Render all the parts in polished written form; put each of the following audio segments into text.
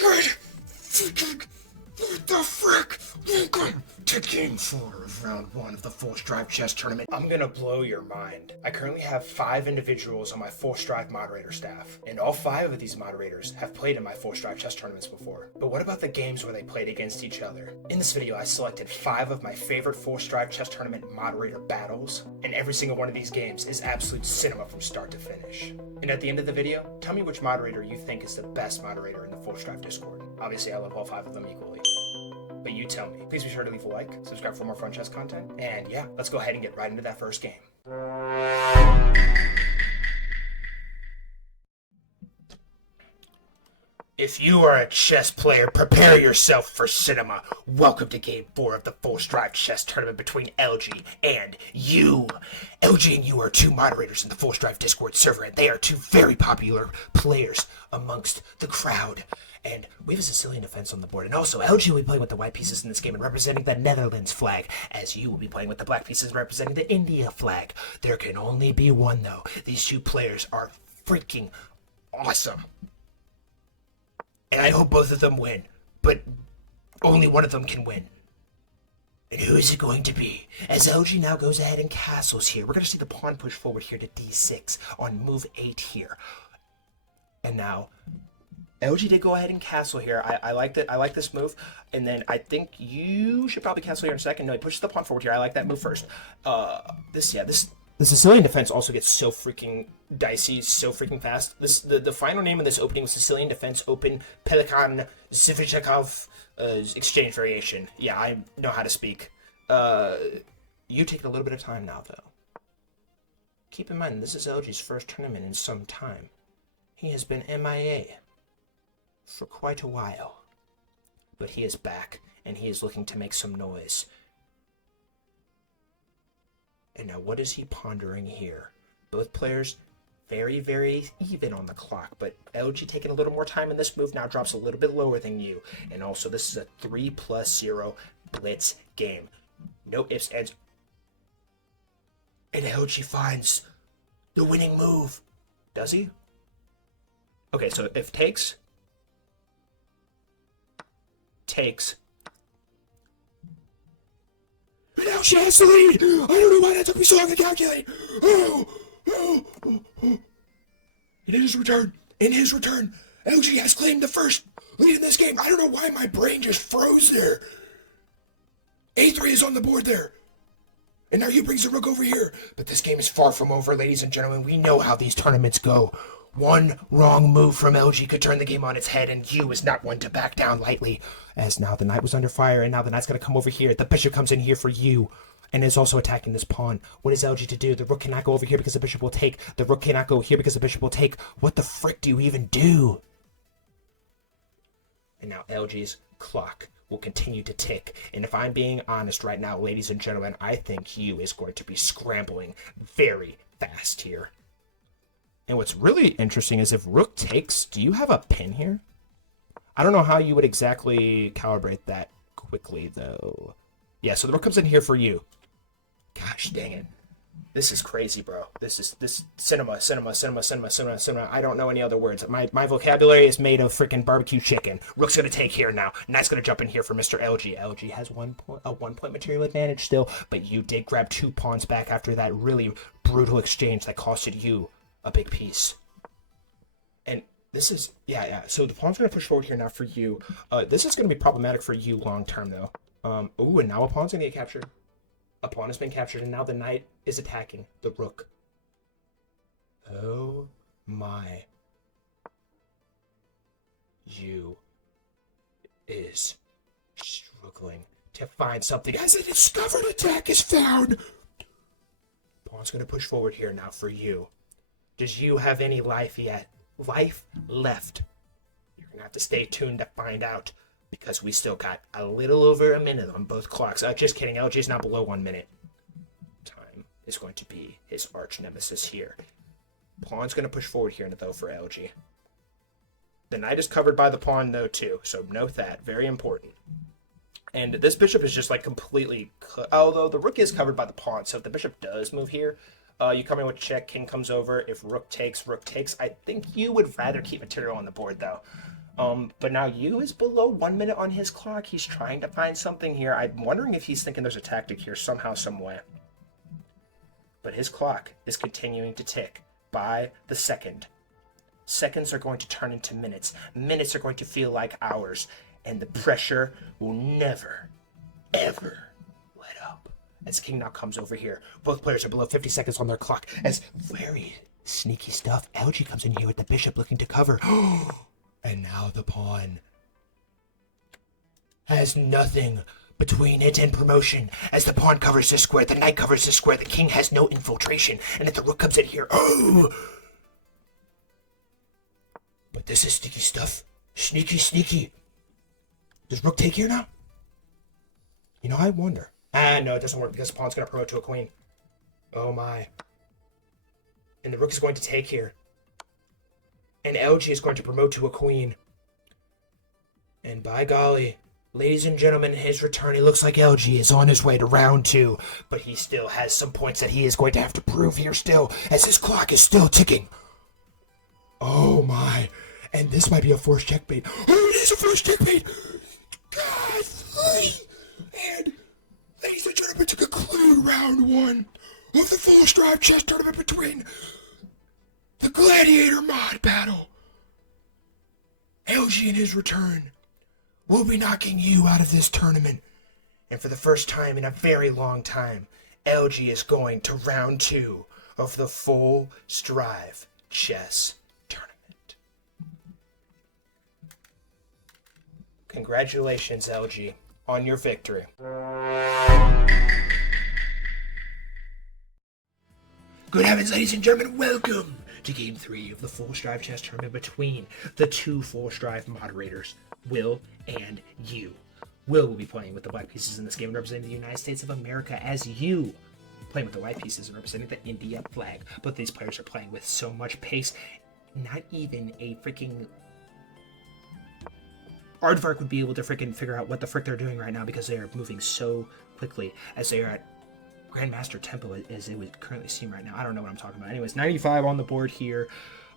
Good freaking what the frick? Welcome to Game 4 of Round 1 of the Force Drive Chess Tournament. I'm gonna blow your mind. I currently have 5 individuals on my Force Drive moderator staff, and all 5 of these moderators have played in my Force Drive chess tournaments before. But what about the games where they played against each other? In this video, I selected 5 of my favorite Force Drive chess tournament moderator battles, and every single one of these games is absolute cinema from start to finish. And at the end of the video, tell me which moderator you think is the best moderator in the Force Drive Discord. Obviously, I love all 5 of them equally. But you tell me. Please be sure to leave a like, subscribe for more fun chess content, and yeah, let's go ahead and get right into that first game. If you are a chess player, prepare yourself for cinema. Welcome to Game 4 of the Force Drive Chess Tournament between LG and you. LG and you are 2 moderators in the Force Drive Discord server, and they are 2 very popular players amongst the crowd. And we have a Sicilian defense on the board, and also LG will be playing with the white pieces in this game and representing the Netherlands flag, as you will be playing with the black pieces representing the India flag. There can only be one, though. These 2 players are freaking awesome. And I hope both of them win, but only one of them can win. And who is it going to be? As LG now goes ahead and castles here, we're going to see the pawn push forward here to d6 on move 8 here. And now LG did go ahead and castle here. I like that. I like this move. And then I think you should probably castle here in a second. No, he pushes the pawn forward here. I like that move first. The Sicilian defense also gets so freaking dicey, so freaking fast. The final name of this opening was Sicilian Defense Open Pelikan Zvichakov Exchange Variation. Yeah, I know how to speak. You take a little bit of time now, though. Keep in mind, this is LG's first tournament in some time. He has been MIA for quite a while. But he is back, and he is looking to make some noise. And now what is he pondering here? Both players very, very even on the clock, but LG taking a little more time in this move now drops a little bit lower than you. And also, this is a 3+0 blitz game. No ifs, ands. And LG finds the winning move. Does he? Okay, so if takes. And now she has the lead! I don't know why that took me so long to calculate! And in his return, LG has claimed the first lead in this game. I don't know why my brain just froze there. A3 is on the board there. And now you brings the rook over here. But this game is far from over, ladies and gentlemen. We know how these tournaments go. One wrong move from LG could turn the game on its head, and you is not one to back down lightly. As now the knight was under fire, and now the knight's going to come over here. The bishop comes in here for you, and is also attacking this pawn. What is LG to do? The rook cannot go over here because the bishop will take. The rook cannot go here because the bishop will take. What the frick do you even do? And now LG's clock will continue to tick. And if I'm being honest right now, ladies and gentlemen, I think you is going to be scrambling very fast here. And what's really interesting is if rook takes, do you have a pin here? I don't know how you would exactly calibrate that quickly, though. Yeah, so the rook comes in here for you. Gosh dang it. This is crazy, bro. This cinema. I don't know any other words. My vocabulary is made of freaking barbecue chicken. Rook's going to take here now. Knight's going to jump in here for Mr. LG. LG has a 1 point material advantage still, but you did grab 2 pawns back after that really brutal exchange that costed you a big piece. And this is, so the pawn's going to push forward here now for you. This is going to be problematic for you long term, though. And now a pawn's going to get captured. A pawn has been captured, and now the knight is attacking the rook. Oh my. You is struggling to find something as a discovered attack is found. Pawn's going to push forward here now for you. Does you have any life yet? Life left? You're going to have to stay tuned to find out, because we still got a little over a minute on both clocks. Just kidding, LG is now below 1 minute. Time is going to be his arch nemesis here. Pawn's going to push forward here, though, for LG. The knight is covered by the pawn, though, too, so note that. Very important. And this bishop is just, like, completely... Although the rook is covered by the pawn, so if the bishop does move here, you come in with check, king comes over. If rook takes, I think you would rather keep material on the board, though. But now you is below 1 minute on his clock. He's trying to find something here. I'm wondering if he's thinking there's a tactic here somehow, some way. But his clock is continuing to tick by the second. Seconds are going to turn into minutes. Minutes are going to feel like hours. And the pressure will never, ever let up. As King now comes over here. Both players are below 50 seconds on their clock. As very sneaky stuff, LG comes in here with the bishop looking to cover. And now the pawn has nothing between it and promotion. As the pawn covers this square, the knight covers this square, the king has no infiltration. And if the rook comes in here, but this is sticky stuff. Sneaky, sneaky. Does rook take here now? You know, I wonder. No, it doesn't work because the pawn's going to promote to a queen. Oh my. And the rook is going to take here. And LG is going to promote to a queen. And by golly, ladies and gentlemen, his return, it looks like LG is on his way to round 2. But he still has some points that he is going to have to prove here still, as his clock is still ticking. Oh my. And this might be a forced checkmate. Oh, it is a forced checkmate. God, and ladies and gentlemen, to conclude round 1 of the full strive chess tournament between the Gladiator mod battle, LG in his return will be knocking you out of this tournament. And for the first time in a very long time, LG is going to round 2 of the full strive chess tournament. Congratulations, LG, on your victory. Good heavens, ladies and gentlemen, welcome to Game 3 of the Full Strive Chess Tournament between the 2 Full Strive moderators, Will and you. Will be playing with the black pieces in this game and representing the United States of America, as you playing with the white pieces and representing the India flag. But these players are playing with so much pace, not even a freaking Aardvark would be able to freaking figure out what the frick they're doing right now, because they are moving so quickly as they are at Grandmaster tempo, as it would currently seem right now. I don't know what I'm talking about. Anyways, 95 on the board here.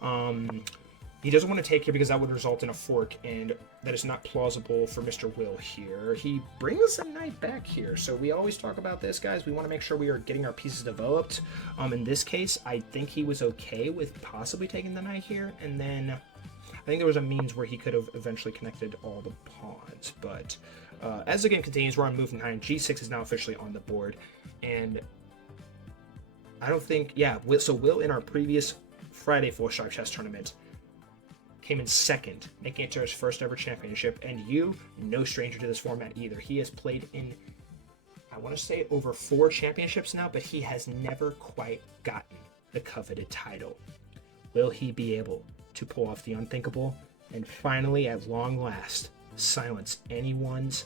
He doesn't want to take here because that would result in a fork, and that is not plausible for Mr. Will here. He brings a knight back here, so we always talk about this, guys. We want to make sure we are getting our pieces developed. In this case, I think he was okay with possibly taking the knight here, and then I think there was a means where he could have eventually connected all the pawns, but as the game continues, we're on move 9. G6 is now officially on the board, and I don't think, yeah, so Will in our previous Friday Full Strive Chess Tournament came in second, making it to his first ever championship, and you, no stranger to this format either. He has played in, I want to say, over 4 championships now, but he has never quite gotten the coveted title. Will he be able to pull off the unthinkable and finally, at long last, silence anyone's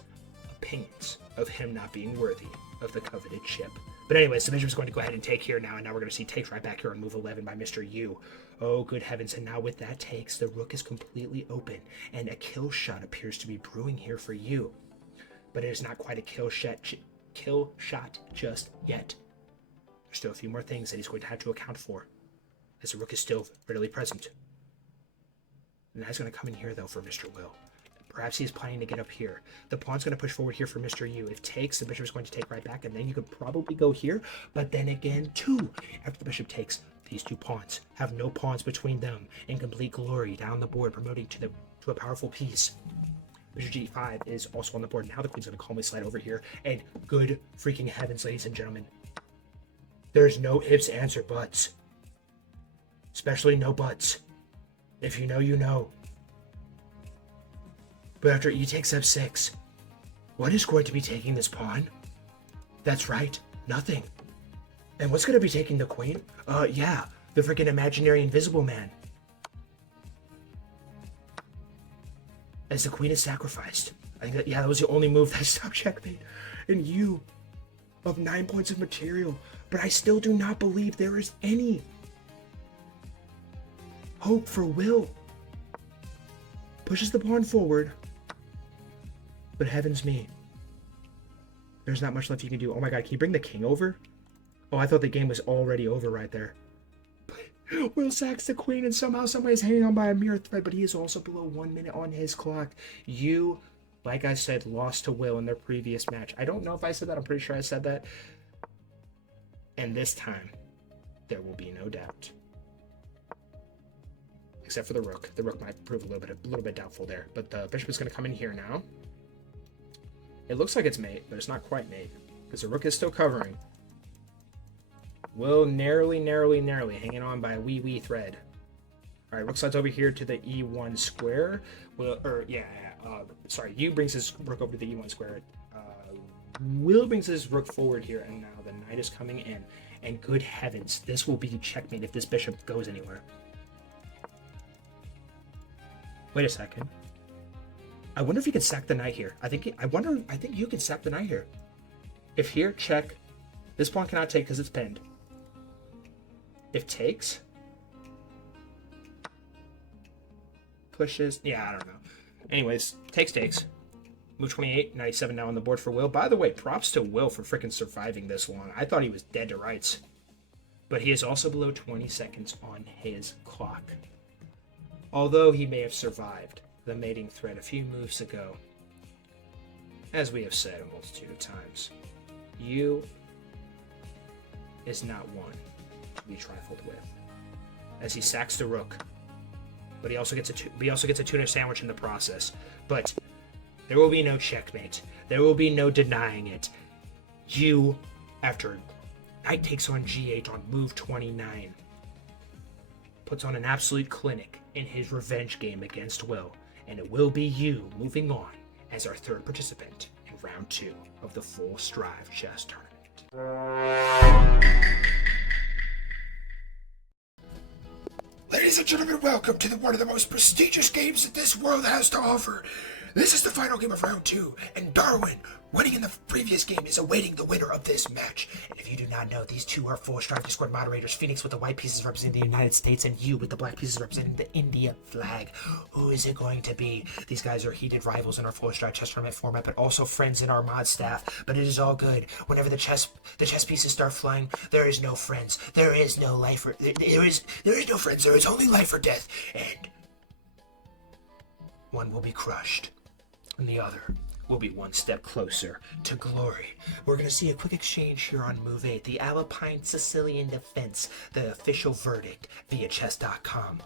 opinions of him not being worthy of the coveted chip? But anyways, the bishop is going to go ahead and take here now, and now we're going to see takes right back here on move 11 by Mr. Yu. Oh, good heavens, and now with that takes, the rook is completely open, and a kill shot appears to be brewing here for you. But it is not quite a kill shot just yet. There's still a few more things that he's going to have to account for, as the rook is still readily present. And that's going to come in here, though, for Mr. Will. Perhaps he's planning to get up here. The pawn's going to push forward here for Mr. Yu. If takes, the bishop is going to take right back, and then you could probably go here. But then again, too, after the bishop takes, these 2 pawns have no pawns between them, in complete glory down the board, promoting to a powerful piece. Bishop g5 is also on the board. Now the queen's going to calmly slide over here, and good freaking heavens, ladies and gentlemen, there's no ifs, ands, or buts. Especially no buts. If you know, you know. But after e takes f6, what is going to be taking this pawn? That's right, nothing. And what's going to be taking the queen? Yeah, the freaking imaginary invisible man. As the queen is sacrificed. I think that, yeah, that was the only move that stopped checkmate. And you, of 9 points of material. But I still do not believe there is any hope for Will. Pushes the pawn forward. But heavens me, there's not much left you can do. Oh my god, can you bring the king over? Oh, I thought the game was already over right there. But Will sacks the queen and somehow, someway is hanging on by a mere thread, but he is also below 1 minute on his clock. You, like I said, lost to Will in their previous match. I don't know if I said that. I'm pretty sure I said that. And this time, there will be no doubt. Except for the rook. The rook might prove a little bit doubtful there. But the bishop is going to come in here now. It looks like it's mate, but it's not quite mate. Because the rook is still covering. Will narrowly hanging on by a wee thread. All right, rook slides over here to the e1 square. U brings his rook over to the e1 square. Will brings his rook forward here, and now the knight is coming in. And good heavens, this will be checkmate if this bishop goes anywhere. Wait a second. I wonder if you can sack the knight here. I think you can sack the knight here. If here, check. This pawn cannot take because it's pinned. If takes, pushes. Yeah, I don't know. Anyways, takes. Move 28, 97 now on the board for Will. By the way, props to Will for freaking surviving this long. I thought he was dead to rights. But he is also below 20 seconds on his clock. Although he may have survived the mating thread a few moves ago. As we have said a multitude of times, you is not one to be trifled with. As he sacks the rook. But he also gets a tuna sandwich in the process. But there will be no checkmate. There will be no denying it. You, after knight takes on g8 on move 29, puts on an absolute clinic in his revenge game against Will. And it will be you moving on as our third participant in round 2 of the Full Strive Chess Tournament. Ladies and gentlemen, welcome to one of the most prestigious games that this world has to offer. This is the final game of round 2, and Darwin, winning in the previous game, is awaiting the winner of this match. And if you do not know, these two are Full Strive Discord moderators, Phoenix with the white pieces representing the United States, and you with the black pieces representing the India flag. Who is it going to be? These guys are heated rivals in our Full Strive Chess Tournament format, but also friends in our mod staff. But it is all good. Whenever the chess pieces start flying, there is no friends. There is no life. There is no friends. There is only life or death. And one will be crushed, and the other will be one step closer to glory. We're going to see a quick exchange here on move 8, the Alpine Sicilian defense, the official verdict via chess.com.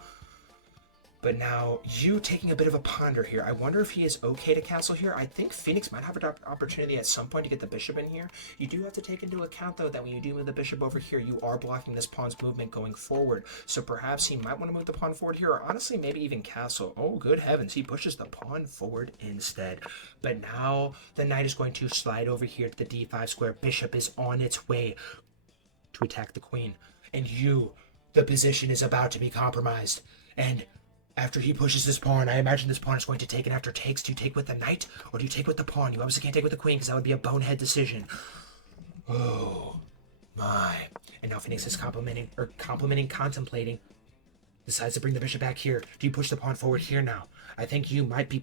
But now, you taking a bit of a ponder here. I wonder if he is okay to castle here. I think Phoenix might have an opportunity at some point to get the bishop in here. You do have to take into account, though, that when you do move the bishop over here, you are blocking this pawn's movement going forward. So perhaps he might want to move the pawn forward here, or honestly, maybe even castle. Oh, good heavens, he pushes the pawn forward instead. But now, the knight is going to slide over here to the d5 square. Bishop is on its way to attack the queen. And the position is about to be compromised. And after he pushes this pawn, I imagine this pawn is going to take, and after takes, do you take with the knight, or do you take with the pawn? You obviously can't take with the queen, because that would be a bonehead decision. Oh, my. And now Phoenix is contemplating, decides to bring the bishop back here. Do you push the pawn forward here now? I think you might be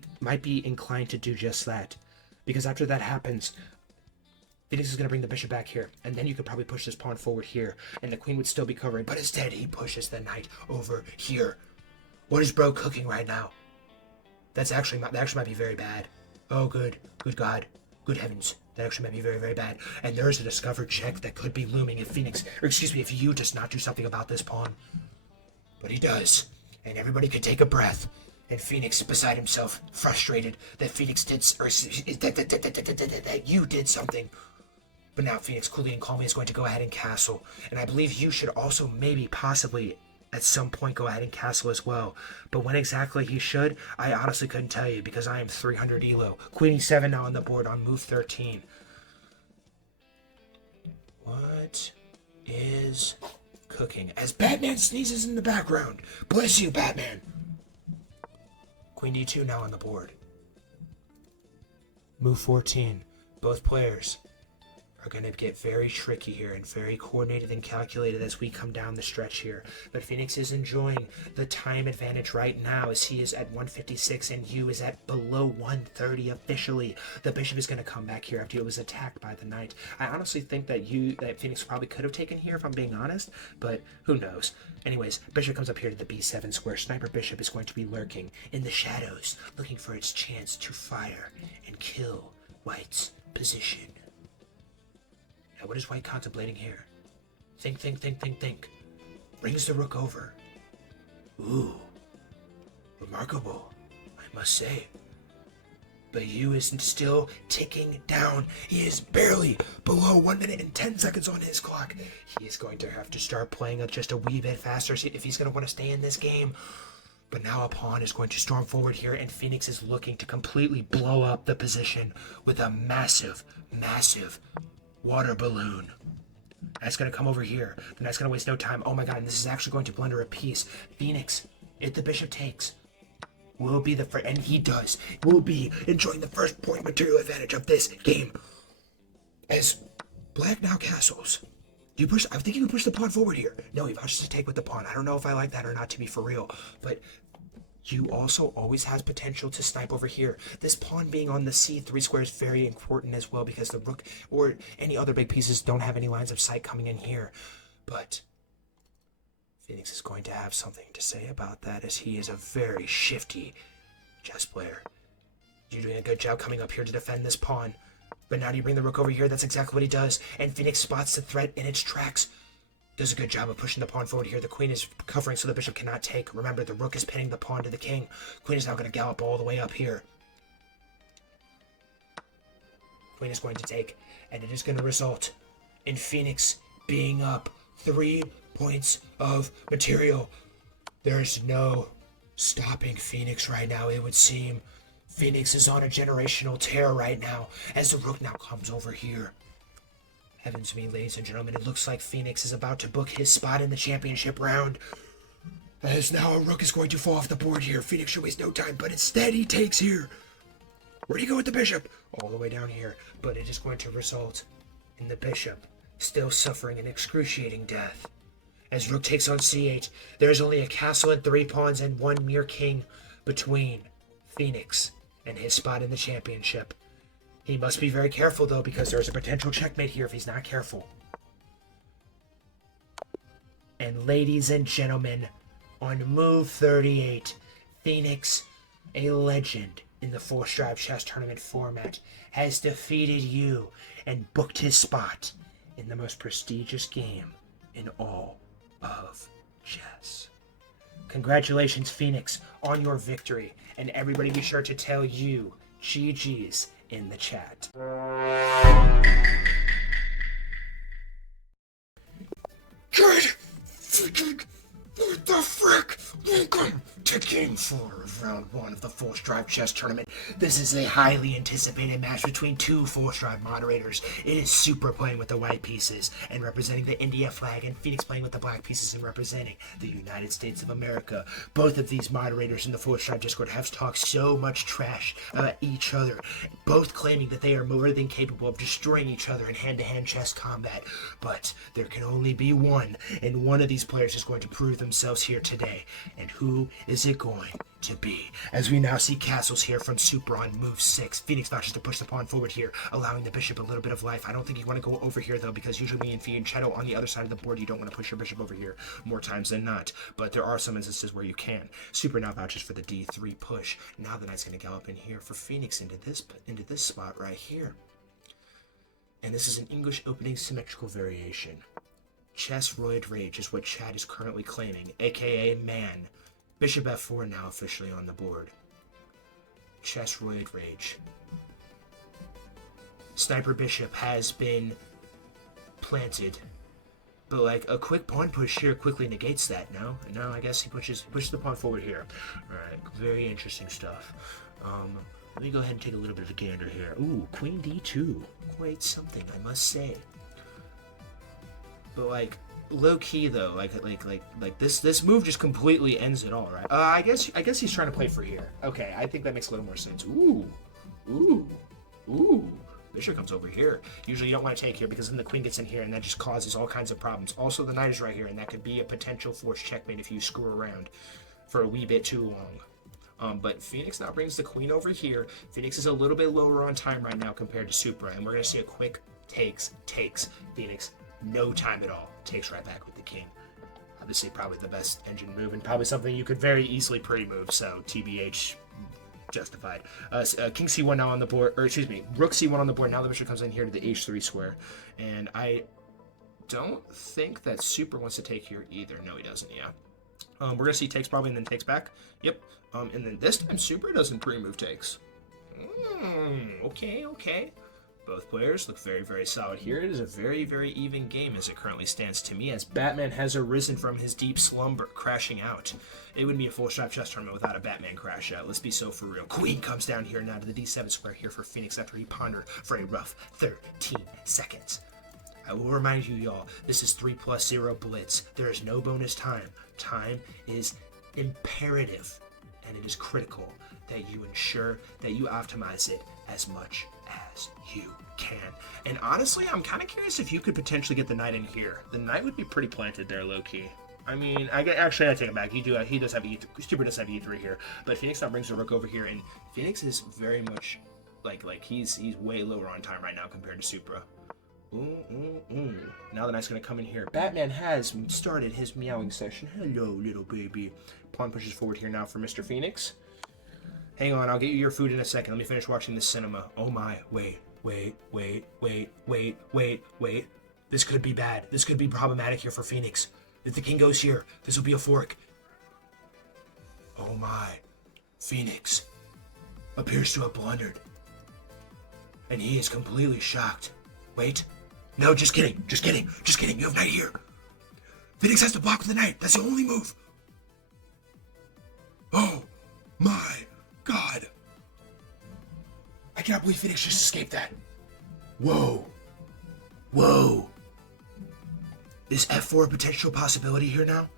inclined to do just that. Because after that happens, Phoenix is going to bring the bishop back here, and then you could probably push this pawn forward here, and the queen would still be covering, but instead he pushes the knight over here. What is bro cooking right now? That actually might be very bad. Oh, good God, good heavens. That actually might be very, very bad. And there is a discovered check that could be looming if you does not do something about this pawn. But he does, and everybody could take a breath. And Phoenix, beside himself, frustrated that Phoenix did, or that you did something. But now Phoenix, coolly and calmly, is going to go ahead and castle. And I believe you should also possibly, at some point, go ahead and castle as well. But when exactly he should, I honestly couldn't tell you, because I am 300 elo. Queen e7 now on the board on move 13. What is cooking? As Batman sneezes in the background. Bless you, Batman. Queen d2 now on the board. Move 14. Both players are going to get very tricky here and very coordinated and calculated as we come down the stretch here. But Phoenix is enjoying the time advantage right now as he is at 156 and you is at below 130 officially. The bishop is going to come back here after it was attacked by the knight. I honestly think that Phoenix probably could have taken here if I'm being honest, but who knows. Anyways, bishop comes up here to the b7 square. Sniper bishop is going to be lurking in the shadows, looking for its chance to fire and kill white's position. Now, what is white contemplating here? Think. Brings the rook over. Ooh. Remarkable, I must say. But Yu is still ticking down. He is barely below 1 minute and 10 seconds on his clock. He is going to have to start playing just a wee bit faster if he's going to want to stay in this game. But now a pawn is going to storm forward here, and Phoenix is looking to completely blow up the position with a massive water balloon. That's going to come over here. The knight's going to waste no time. Oh my god, and this is actually going to blunder a piece. Phoenix, if the bishop takes, will be and he does, will be enjoying the first point material advantage of this game. As black now castles. I think you can push the pawn forward here. No, he vouches to take with the pawn. I don't know if I like that or not, to be for real. But you also always has potential to snipe over here. This pawn being on the c3 square is very important as well because the rook or any other big pieces don't have any lines of sight coming in here. But Phoenix is going to have something to say about that as he is a very shifty chess player. You're doing a good job coming up here to defend this pawn. But now do you bring the rook over here? That's exactly what he does. And Phoenix spots the threat in its tracks. Does a good job of pushing the pawn forward here. The queen is covering so the bishop cannot take. Remember, the rook is pinning the pawn to the king. Queen is now going to gallop all the way up here. Queen is going to take, and it is going to result in Phoenix being up 3 points of material. There's no stopping Phoenix right now, it would seem. Phoenix is on a generational tear right now as the rook now comes over here. Heavens me, ladies and gentlemen, it looks like Phoenix is about to book his spot in the championship round. As now a rook is going to fall off the board here. Phoenix should waste no time, but instead he takes here. Where do you go with the bishop? All the way down here, but it is going to result in the bishop still suffering an excruciating death. As rook takes on c8, there is only a castle and 3 pawns and 1 mere king between Phoenix and his spot in the championship. He must be very careful though, because there's a potential checkmate here if he's not careful. And ladies and gentlemen, on move 38, Phoenix, a legend in the 4-stripe chess tournament format, has defeated you and booked his spot in the most prestigious game in all of chess. Congratulations, Phoenix, on your victory, and everybody be sure to tell you GG's in the chat. Good freaking what the frick? Welcome to Game 4 of Round 1 of the 4-stripe chess tournament. This is a highly anticipated match between 2 4-stripe moderators. It is Supra playing with the white pieces and representing the India flag, and Phoenix playing with the black pieces and representing the United States of America. Both of these moderators in the 4-stripe Discord have talked so much trash about each other, both claiming that they are more than capable of destroying each other in hand-to-hand chess combat. But there can only be one, and one of these players is going to prove themselves here today. And who is it going to be? As we now see castles here from Supra on move 6. Phoenix vouches to push the pawn forward here, allowing the bishop a little bit of life. I don't think you want to go over here though, because usually me and Fianchetto on the other side of the board, you don't want to push your bishop over here more times than not. But there are some instances where you can. Supra now vouches for the d3 push. Now the knight's going to gallop in here for Phoenix into this spot right here. And this is an English opening symmetrical variation. Chess Roid Rage is what Chad is currently claiming, aka man. Bishop f4 now officially on the board. Chess Roid Rage. Sniper Bishop has been planted. But like a quick pawn push here quickly negates that, no? No, I guess he pushes the pawn forward here. Alright, very interesting stuff. Let me go ahead and take a little bit of a gander here. Ooh, Queen d2. Quite something, I must say. But like low key though, like this move just completely ends it all, right? I guess he's trying to play for here. Okay, I think that makes a little more sense. Ooh. Bishop comes over here. Usually you don't want to take here because then the queen gets in here and that just causes all kinds of problems. Also, the knight is right here, and that could be a potential forced checkmate if you screw around for a wee bit too long. But Phoenix now brings the queen over here. Phoenix is a little bit lower on time right now compared to Supra, and we're going to see a quick takes. Phoenix, no time at all, takes right back with the king. Obviously, probably the best engine move, and probably something you could very easily pre-move, so TBH, justified. King c1 now on the board, or excuse me, rook c1 on the board. Now the bishop comes in here to the h3 square, and I don't think that Supra wants to take here either. No, he doesn't, yeah. We're going to see takes probably, and then takes back. Yep. And then this time, Supra doesn't pre-move takes. Okay. Both players look very, very solid here. It is a very, very even game as it currently stands to me, as Batman has arisen from his deep slumber, crashing out. It wouldn't be a full strap chess tournament without a Batman crash out. Let's be so for real. Queen comes down here now to the d7 square here for Phoenix after he pondered for a rough 13 seconds. I will remind you, y'all, this is 3+0 blitz. There is no bonus time. Time is imperative, and it is critical that you ensure that you optimize it as much as you can. And honestly, I'm kind of curious if you could potentially get the knight in here. The knight would be pretty planted there, low-key. I mean, I take it back. He does have E3. Supra does have E3 here, but Phoenix now brings the rook over here, and Phoenix is very much like he's way lower on time right now compared to Supra. Now the knight's gonna come in here. Batman has started his meowing session. Hello, little baby. Pawn pushes forward here now for Mr. Phoenix. Hang on, I'll get you your food in a second. Let me finish watching this cinema. Oh my, wait. This could be bad. This could be problematic here for Phoenix. If the king goes here, this will be a fork. Oh my. Phoenix appears to have blundered. And he is completely shocked. Wait. No, just kidding. You have knight here. Phoenix has to block with the knight. That's the only move. Oh my God. I cannot believe Phoenix just escaped that. Whoa. Is F4 a potential possibility here now?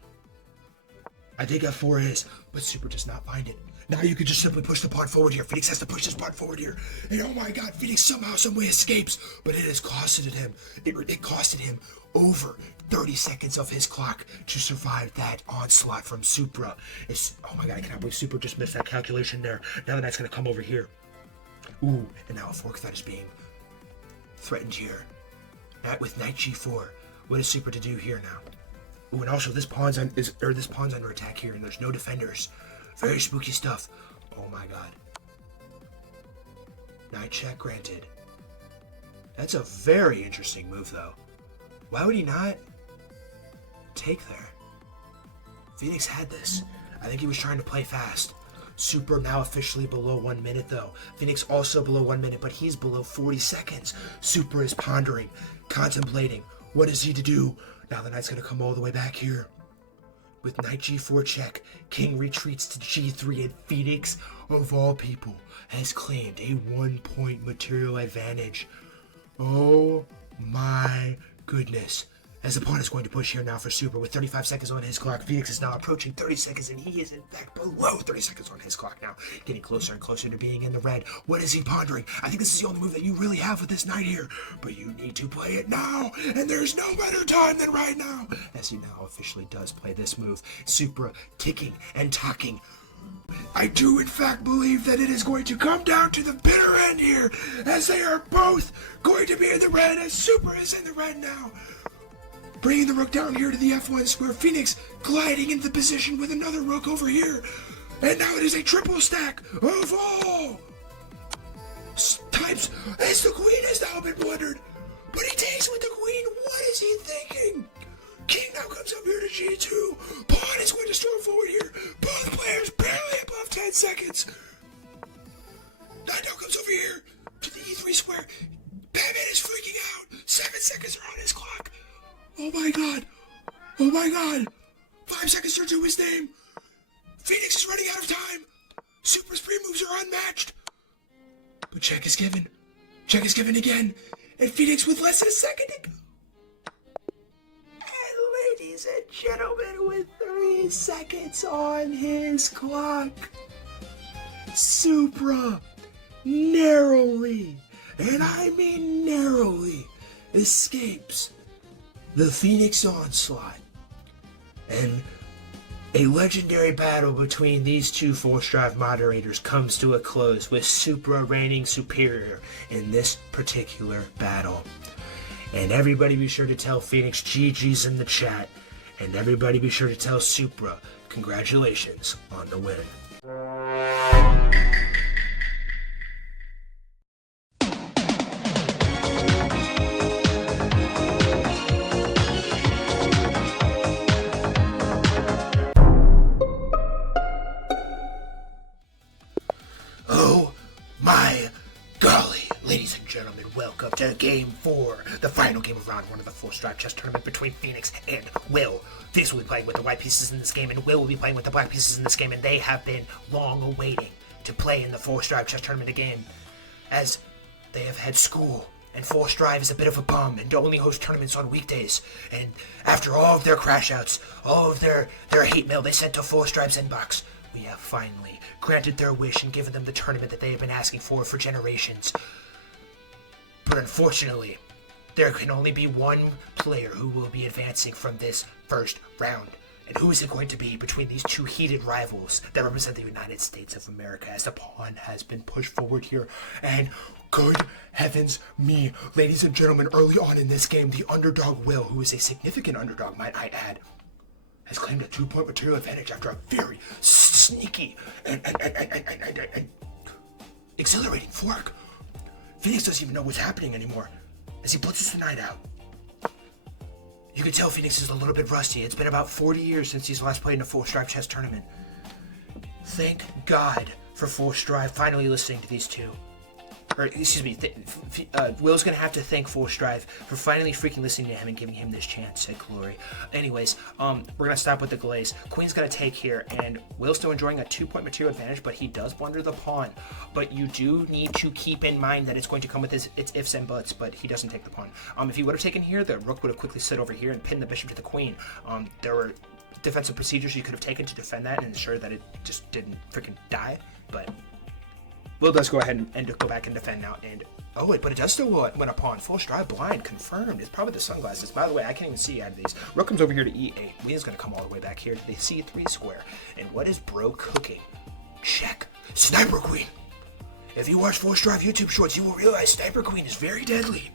I think F4 is, but Supra does not find it. Now you can just simply push the pawn forward here. Phoenix has to push his pawn forward here. And oh my God, Phoenix somehow, someway escapes. But it has costed him. It costed him over 30 seconds of his clock to survive that onslaught from Supra. Oh my God, I cannot believe Supra just missed that calculation there. Now the knight's going to come over here. Ooh, and now a fork that is being threatened here. With knight g4. What is Supra to do here now? Ooh, and also this pawn's under attack here, and there's no defenders. Very spooky stuff. Oh my God. Knight check granted. That's a very interesting move, though. Why would he not take there? Phoenix had this. I think he was trying to play fast. Supra now officially below 1 minute, though. Phoenix also below 1 minute, but he's below 40 seconds. Supra is pondering, contemplating. What is he to do? Now the knight's going to come all the way back here. With knight g4 check, king retreats to g3, and Phoenix, of all people, has claimed a 1-point material advantage. Oh my goodness. As the pawn is going to push here now for Supra with 35 seconds on his clock. Phoenix is now approaching 30 seconds, and he is in fact below 30 seconds on his clock now. Getting closer and closer to being in the red. What is he pondering? I think this is the only move that you really have with this knight here. But you need to play it now, and there's no better time than right now. As he now officially does play this move. Supra ticking and talking. I do in fact believe that it is going to come down to the bitter end here, as they are both going to be in the red, as Supra is in the red now. Bringing the rook down here to the f1 square. Phoenix gliding into the position with another rook over here. And now it is a triple stack of all types, as the queen has now been blundered. But he takes with the queen. What is he thinking? King now comes up here to g2. Pawn is going to storm forward here. Both players barely above 10 seconds. Knight now comes over here to the e3 square. Batman is freaking out. 7 seconds are on his clock. Oh my God. 5 seconds to his name. Phoenix is running out of time. Supra's pre-moves are unmatched. But check is given. Check is given again. And Phoenix with less than a second to go. And ladies and gentlemen, with 3 seconds on his clock, Supra narrowly and I mean narrowly, escapes the Phoenix onslaught. And a legendary battle between these two Force Drive moderators comes to a close, with Supra reigning superior in this particular battle. And everybody be sure to tell Phoenix GG's in the chat, and everybody be sure to tell Supra congratulations on the win. Oh my golly, ladies and gentlemen, welcome to Game 4, the final game of Round 1 of the Force Drive Chess Tournament between Phoenix and Will. Phoenix will be playing with the white pieces in this game, and Will be playing with the black pieces in this game, and they have been long awaiting to play in the Force Drive Chess Tournament again, as they have had school, and Force Drive is a bit of a bum and only host tournaments on weekdays. And after all of their crash outs, all of their hate mail they sent to Force Drive's inbox, we have finally granted their wish and given them the tournament that they have been asking for generations. But unfortunately, there can only be one player who will be advancing from this first round. And who is it going to be between these two heated rivals that represent the United States of America, as the pawn has been pushed forward here? And good heavens me, ladies and gentlemen, early on in this game, the underdog Will, who is a significant underdog, might I add, has claimed a 2-point material advantage after a very sneaky and exhilarating fork. Phoenix doesn't even know what's happening anymore as he blitzes the knight out. You can tell Phoenix is a little bit rusty. It's been about 40 years since he's last played in a Force Drive chess tournament. Thank God for Force Drive finally listening to these two. Or, excuse me, Will's gonna have to thank Force Drive for finally freaking listening to him and giving him this chance at glory. Anyways, we're gonna stop with the glaze. Queen's gonna take here, and Will's still enjoying a 2-point material advantage, but he does blunder the pawn. But you do need to keep in mind that it's going to come with its ifs and buts, but he doesn't take the pawn. If he would have taken here, the rook would have quickly sit over here and pinned the bishop to the queen. There were defensive procedures you could have taken to defend that and ensure that it just didn't freaking die, but Will does go ahead and go back and defend now, and but it does still win a pawn. Force Drive blind confirmed. It's probably the sunglasses. By the way, I can't even see out of these. Rook comes over here to e8. Queen's gonna come all the way back here to the c3 square. And what is bro cooking? Check. Sniper Queen. If you watch Force Drive YouTube shorts, you will realize Sniper Queen is very deadly.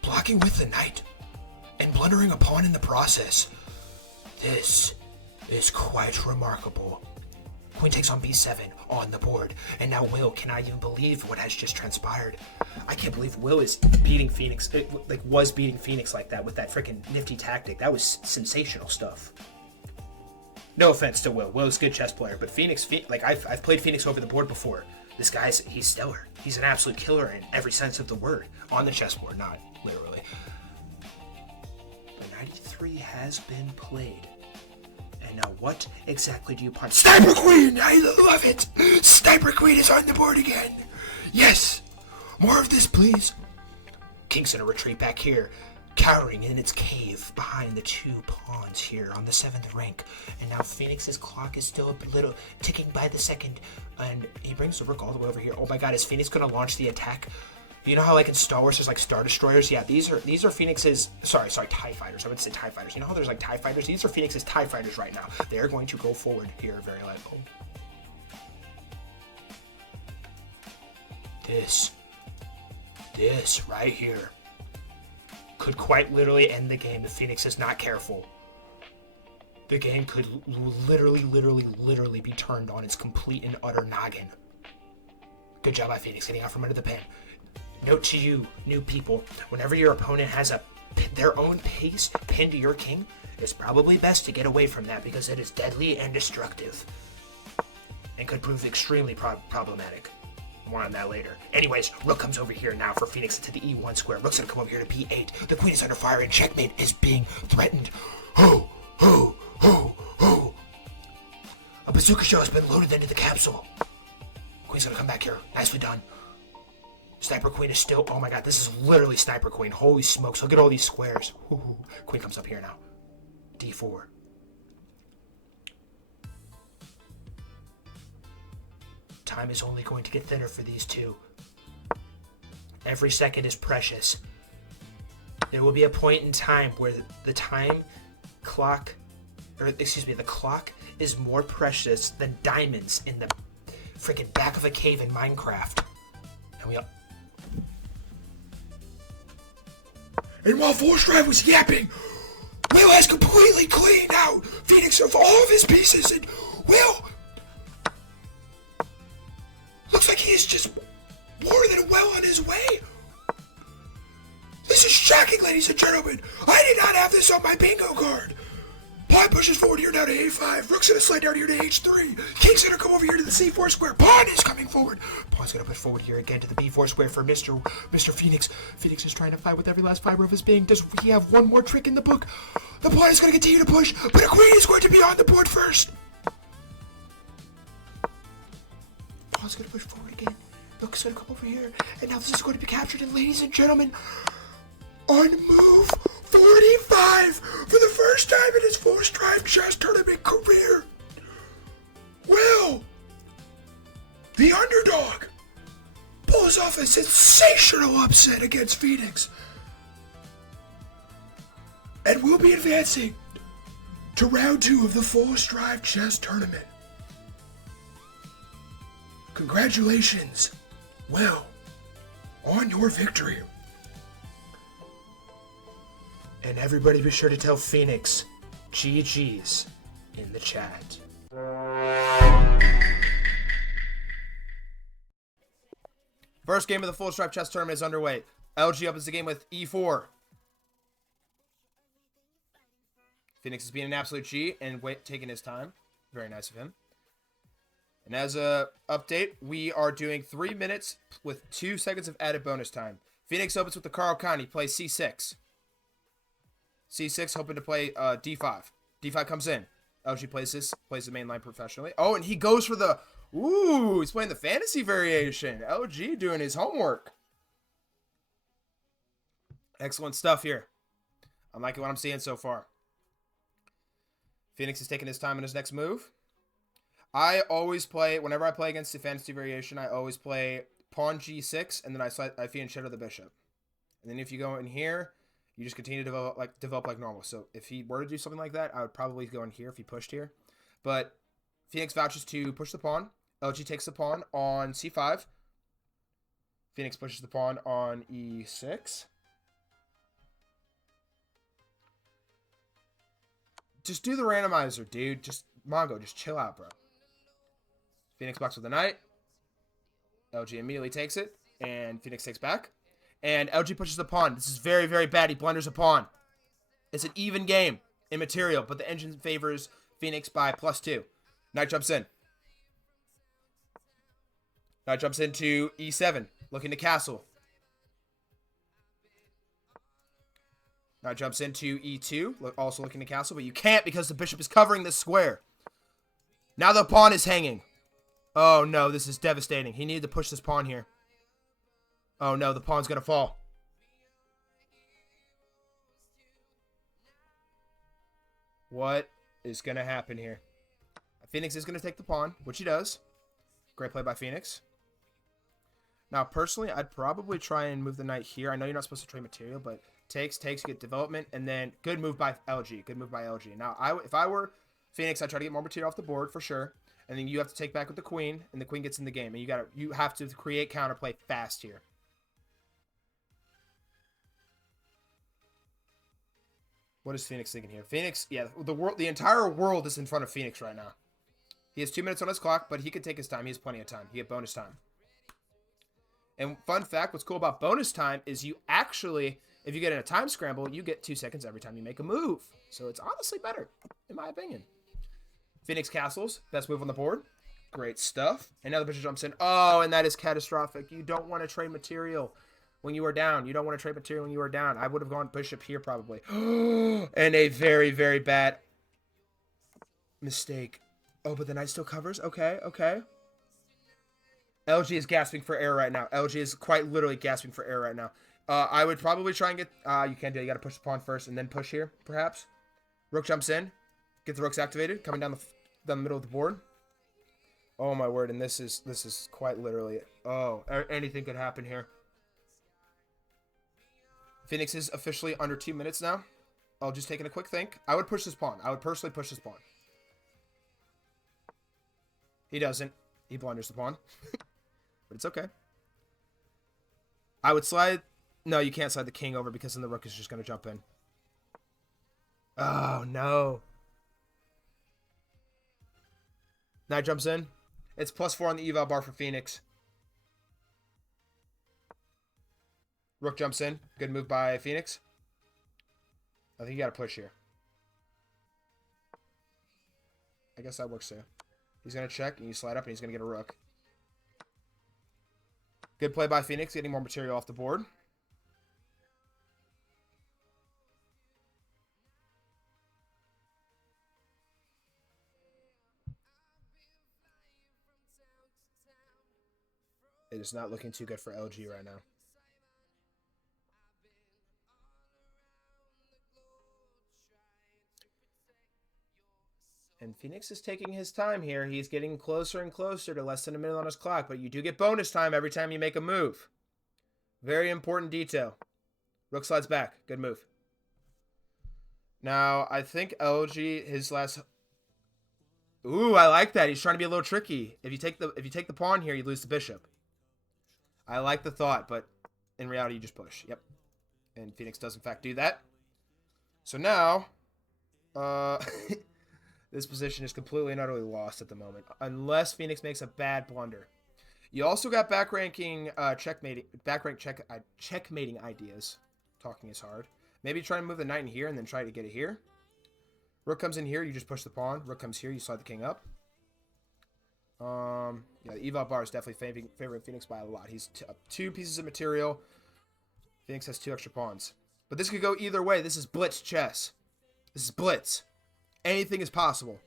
Blocking with the knight and blundering a pawn in the process. This is quite remarkable. Queen takes on b7 on the board, and now Will cannot even believe what has just transpired. I can't believe Will is beating Phoenix, was beating Phoenix like that with that freaking nifty tactic. That was sensational stuff. No offense to Will. Will's a good chess player, but Phoenix, I've played Phoenix over the board before. This he's stellar. He's an absolute killer in every sense of the word. On the chessboard, not literally. The 93 has been played. And now what exactly do you punch? Sniper Queen! I love it! Sniper Queen is on the board again! Yes! More of this, please! King's gonna retreat back here, cowering in its cave behind the two pawns here on the 7th rank. And now Phoenix's clock is still a little ticking by the second. And he brings the rook all the way over here. Oh my god, is Phoenix gonna launch the attack? You know how in Star Wars there's Star Destroyers? Yeah, these are Phoenix's, sorry, TIE Fighters. I meant to say TIE Fighters. You know how there's TIE Fighters? These are Phoenix's TIE Fighters right now. They're going to go forward here very likely. This right here could quite literally end the game if Phoenix is not careful. The game could literally be turned on its complete and utter noggin. Good job by Phoenix getting out from under the pin. Note to you, new people, whenever your opponent has their own piece pinned to your king, it's probably best to get away from that because it is deadly and destructive and could prove extremely problematic. More on that later. Anyways, rook comes over here now for Phoenix into the e1 square. Rook's gonna come over here to b8. The queen is under fire and checkmate is being threatened. Ho! A bazooka shell has been loaded into the capsule. Queen's gonna come back here. Nicely done. Sniper Queen is still, oh my god, this is literally Sniper Queen. Holy smokes, look at all these squares. Ooh. Queen comes up here now. d4. Time is only going to get thinner for these two. Every second is precious. There will be a point in time where the clock is more precious than diamonds in the freaking back of a cave in Minecraft. And while Force Drive was yapping, Will has completely cleaned out Phoenix of all of his pieces, and Will looks like he is just more than well on his way. This is shocking, ladies and gentlemen. I did not have this on my bingo card. Pawn pushes forward here down to A5. Rook's gonna slide down here to H3. King's gonna come over here to the C4 square. Pawn is coming forward. Pawn's gonna push forward here again to the B4 square for Mr. Phoenix. Phoenix is trying to fight with every last fiber of his being. Does he have one more trick in the book? The pawn is gonna continue to push, but a queen is going to be on the board first. Pawn's gonna push forward again. Rook's gonna come over here, and now this is going to be captured. And ladies and gentlemen, on move 45, for the first time in his Force Drive chess tournament career, Will, the underdog, pulls off a sensational upset against Phoenix, and will be advancing to round 2 of the Force Drive chess tournament. Congratulations, Will, on your victory. And everybody be sure to tell Phoenix GG's in the chat. First game of the Full Stripe Chess Tournament is underway. LG opens the game with E4. Phoenix is being an absolute G and taking his time. Very nice of him. And as a update, we are doing 3 minutes with 2 seconds of added bonus time. Phoenix opens with the Carl Khan. He plays C6. C6, hoping to play D5. D5 comes in. LG plays the main line professionally. Oh, and he goes for the... Ooh, he's playing the fantasy variation. LG doing his homework. Excellent stuff here. I'm liking what I'm seeing so far. Phoenix is taking his time in his next move. I always play, whenever I play against the fantasy variation, I always play pawn G6, and then I feed and shadow the bishop. And then if you go in here... You just continue to develop like normal. So if he were to do something like that, I would probably go in here if he pushed here. But Phoenix vouches to push the pawn. LG takes the pawn on C5. Phoenix pushes the pawn on E6. Just do the randomizer, dude. Just, Mongo, just chill out, bro. Phoenix blocks with the knight. LG immediately takes it, and Phoenix takes back. And LG pushes the pawn. This is very, very bad. He blunders a pawn. It's an even game in material, but the engine favors Phoenix by +2. Knight jumps in. Knight jumps into E7, looking to castle. Knight jumps into E2, also looking to castle, but you can't because the bishop is covering this square. Now the pawn is hanging. Oh no, this is devastating. He needed to push this pawn here. Oh no, the pawn's gonna fall. What is gonna happen here? Phoenix is gonna take the pawn, which he does. Great play by Phoenix. Now, personally, I'd probably try and move the knight here. I know you're not supposed to trade material, but takes, you get development, and then good move by LG. Good move by LG. Now, if I were Phoenix, I'd try to get more material off the board for sure. And then you have to take back with the queen, and the queen gets in the game. And you have to create counterplay fast here. What is Phoenix thinking here? Phoenix, yeah, the entire world is in front of Phoenix right now. He has 2 minutes on his clock, but he can take his time. He has plenty of time. He get bonus time. And fun fact, what's cool about bonus time is you actually, if you get in a time scramble, you get 2 seconds every time you make a move. So it's honestly better, in my opinion. Phoenix castles, best move on the board. Great stuff. And now the bishop jumps in. Oh, and that is catastrophic. You don't want to trade material when you are down. You don't want to trade material when you are down. I would have gone bishop here probably. And a very, very bad mistake. Oh, but the knight still covers? Okay, okay. LG is gasping for air right now. LG is quite literally gasping for air right now. I would probably try and get... you can't do it. You got to push the pawn first and then push here, perhaps. Rook jumps in. Get the rooks activated. Coming down the middle of the board. Oh, my word. And this is quite literally... Oh, anything could happen here. Phoenix is officially under 2 minutes now. I'll just taking a quick think. I would push this pawn. I would personally push this pawn. He doesn't. He blunders the pawn. But it's okay. I would slide... No, you can't slide the king over because then the rook is just going to jump in. Oh, no. Knight jumps in. It's +4 on the eval bar for Phoenix. Rook jumps in. Good move by Phoenix. I think you got to push here. I guess that works too. He's going to check, and you slide up, and he's going to get a rook. Good play by Phoenix, getting more material off the board. It is not looking too good for LG right now. And Phoenix is taking his time here. He's getting closer and closer to less than a minute on his clock, but you do get bonus time every time you make a move. Very important detail. Rook slides back. Good move. Now, I think LG, his last... Ooh, I like that. He's trying to be a little tricky. If you take the pawn here, you lose the bishop. I like the thought, but in reality, you just push. Yep. And Phoenix does, in fact, do that. So now... This position is completely and utterly lost at the moment, unless Phoenix makes a bad blunder. You also got checkmating ideas. Talking is hard. Maybe try to move the knight in here and then try to get it here. Rook comes in here, you just push the pawn. Rook comes here, you slide the king up. Yeah, the eval bar is definitely favoring Phoenix by a lot. He's up 2 pieces of material. Phoenix has 2 extra pawns. But this could go either way. This is blitz chess. This is blitz. Anything is possible.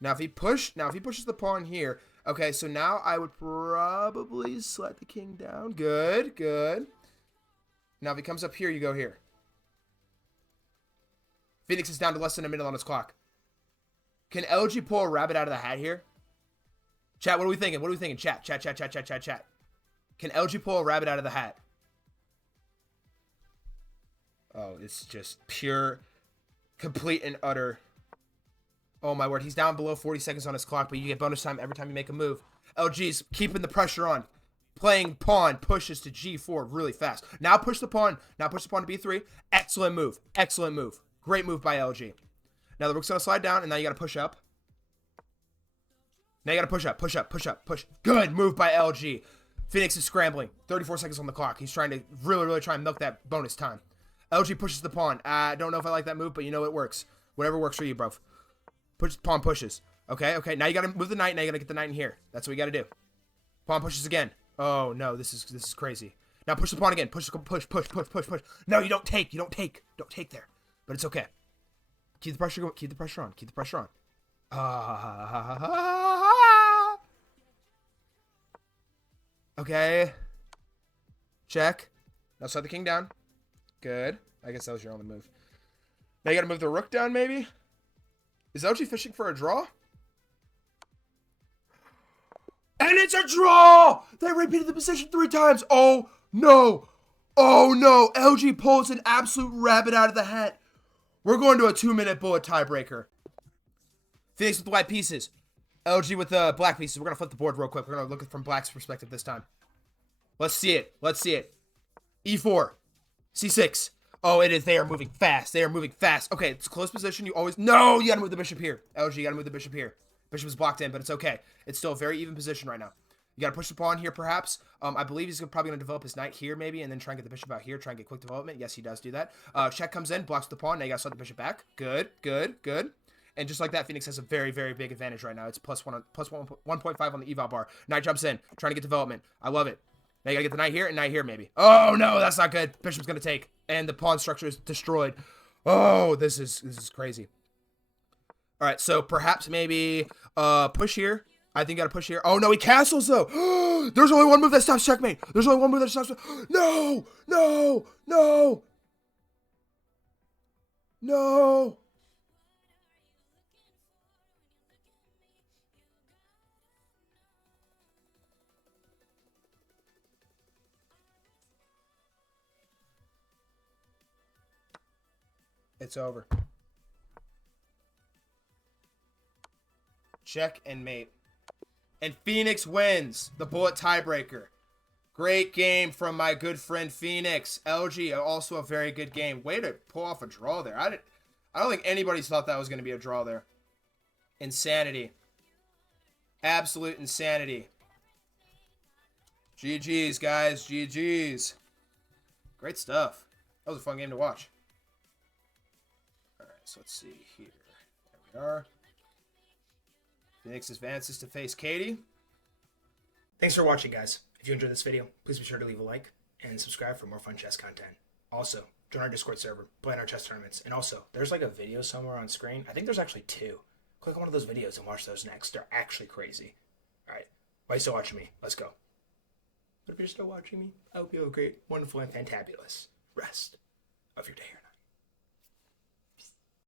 Now if he pushes the pawn here, okay, so now I would probably slide the king down. Good, good. Now if he comes up here, you go here. Phoenix is down to less than a minute on his clock. Can LG pull a rabbit out of the hat here? Chat, what are we thinking? What are we thinking? Chat. Can LG pull a rabbit out of the hat? Oh, it's just pure... complete and utter. Oh my word, he's down below 40 seconds on his clock, but you get bonus time every time you make a move. LG's keeping the pressure on. Playing pawn pushes to G4 really fast. Now push the pawn. Now push the pawn to B3. Excellent move. Excellent move. Great move by LG. Now the rook's going to slide down, and now you got to push up. Now you got to push up. Push up. Push up. Push. Good move by LG. Phoenix is scrambling. 34 seconds on the clock. He's trying to really try and milk that bonus time. LG pushes the pawn. I don't know if I like that move, but you know it works. Whatever works for you, bro. Pawn pushes. Okay. Now you got to move the knight. Now you got to get the knight in here. That's what we got to do. Pawn pushes again. Oh, no. This is crazy. Now push the pawn again. Push. No, you don't take. Don't take there. But it's okay. Keep the pressure going. Keep the pressure on. Keep the pressure on. Okay. Check. Now slide the king down. Good. I guess that was your only move. Now you gotta move the rook down, maybe? Is LG fishing for a draw? And it's a draw! They repeated the position 3 times. Oh, no. Oh, no. LG pulls an absolute rabbit out of the hat. We're going to a 2-minute bullet tiebreaker. Phoenix with the white pieces. LG with the black pieces. We're going to flip the board real quick. We're going to look at it from black's perspective this time. Let's see it. E4. C6. Oh, it is. They are moving fast. Okay, it's a close position. You always... No, you got to move the bishop here. LG, you got to move the bishop here. Bishop is blocked in, but it's okay. It's still a very even position right now. You got to push the pawn here, perhaps. I believe he's probably going to develop his knight here, maybe, and then try and get the bishop out here, try and get quick development. Yes, he does do that. Check comes in, blocks the pawn. Now you got to slide the bishop back. Good. And just like that, Phoenix has a very big advantage right now. It's plus 1.5 on the eval bar. Knight jumps in, trying to get development. I love it. Now you got to get the knight here and knight here, maybe. Oh, no, that's not good. Bishop's going to take, and the pawn structure is destroyed. Oh, this is crazy. All right, so perhaps maybe push here. I think you gotta push here. Oh, no, he castles, though. There's only one move that stops checkmate. No. It's over. Check and mate. And Phoenix wins the bullet tiebreaker. Great game from my good friend Phoenix. LG, also a very good game. Way to pull off a draw there. I don't think anybody thought that was going to be a draw there. Insanity. Absolute insanity. GG's, guys. GG's. Great stuff. That was a fun game to watch. Alright, so let's see here. There we are. Phoenix advances to face Katie. Thanks for watching, guys. If you enjoyed this video, please be sure to leave a like and subscribe for more fun chess content. Also, join our Discord server, play in our chess tournaments, and also, there's like a video somewhere on screen. I think there's actually 2. Click on one of those videos and watch those next. They're actually crazy. Alright, why are you still watching me? Let's go. But if you're still watching me, I hope you have a great, wonderful, and fantabulous rest of your day or night.